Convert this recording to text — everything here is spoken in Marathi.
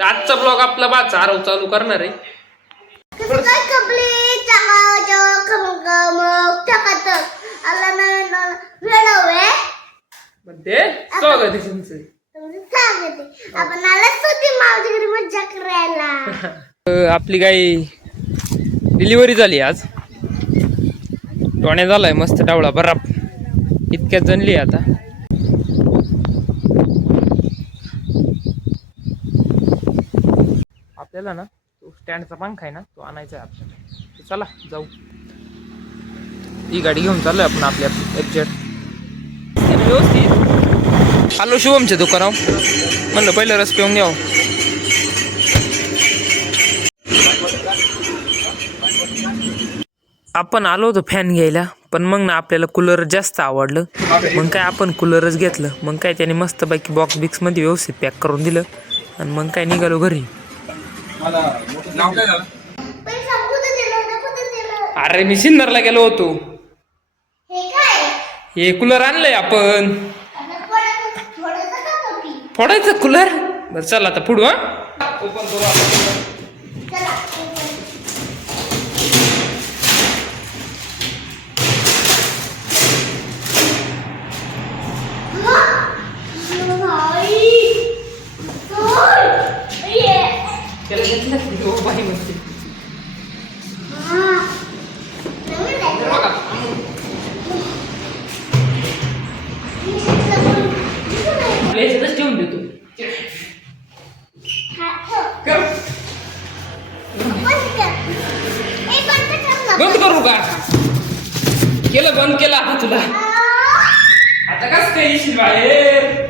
तर आजचा ब्लॉग आपला आरव चालू करणार आहे. स्वागत आहे तुमचं. आपली गाई डिलिव्हरी झाली आज. टोण्या झालाय मस्त डावळा बराब इतक्यात जनली आता. आपल्याला ना तो स्टँडचा पंखा आहे ना तो आणायचा आहे आपल्याला. चला जाऊ. ही गाडी घेऊन चाललोय आपण आपल्या एक्झॅक्ट व्यवस्थित. आलो शुभमच्या दुकानावर, म्हणलं पहिलं रस पिऊन घ्यावं. आपण आलो होतो फॅन घ्यायला, पण मग ना आपल्याला कूलर जास्त आवडलं. मग काय आपण कूलरच घेतलं. मग काय त्याने मस्त पैकी बॉक्स बिक्स मध्ये व्यवस्थित पॅक करून दिलं आणि मग काय निघालो घरी. अरे मी सिन्नरला गेलो होतो. हे कूलर आणलंय आपण. फोडायचं कूलर. बरं चला आता फोडू. हा ओपन करू आपण. ठेवून देतो. बंद करू का? केलं बंद केलं आता तुला. आता कस काय येशील बाहेर?